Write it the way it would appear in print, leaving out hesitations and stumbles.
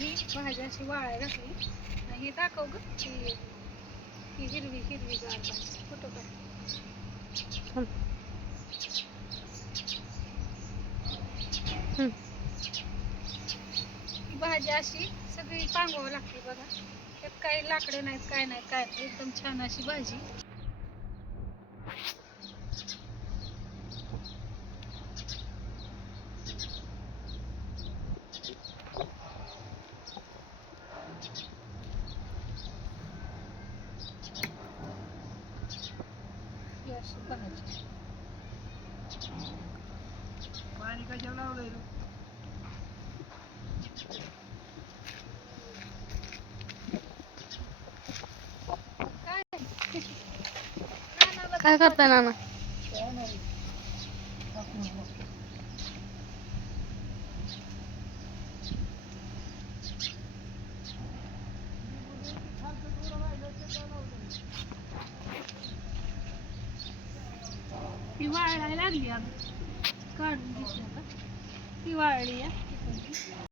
ही भाजी अशी वाळायला घातली आणि हे दाखव ग ही हिरवी हिरवी गार भाजी फोटो काढ. ही भाजी अशी सगळी पांगवावं लागते बघा. त्यात काही लाकडं नाहीत काय नाही काय नाही एकदम छान अशी भाजी. ही अशी भाजी पाणी कशाला लावलंय रे? काय करता नाना? ती वाळायला लागली आता काढून घेतली आता ती वाळली आहे.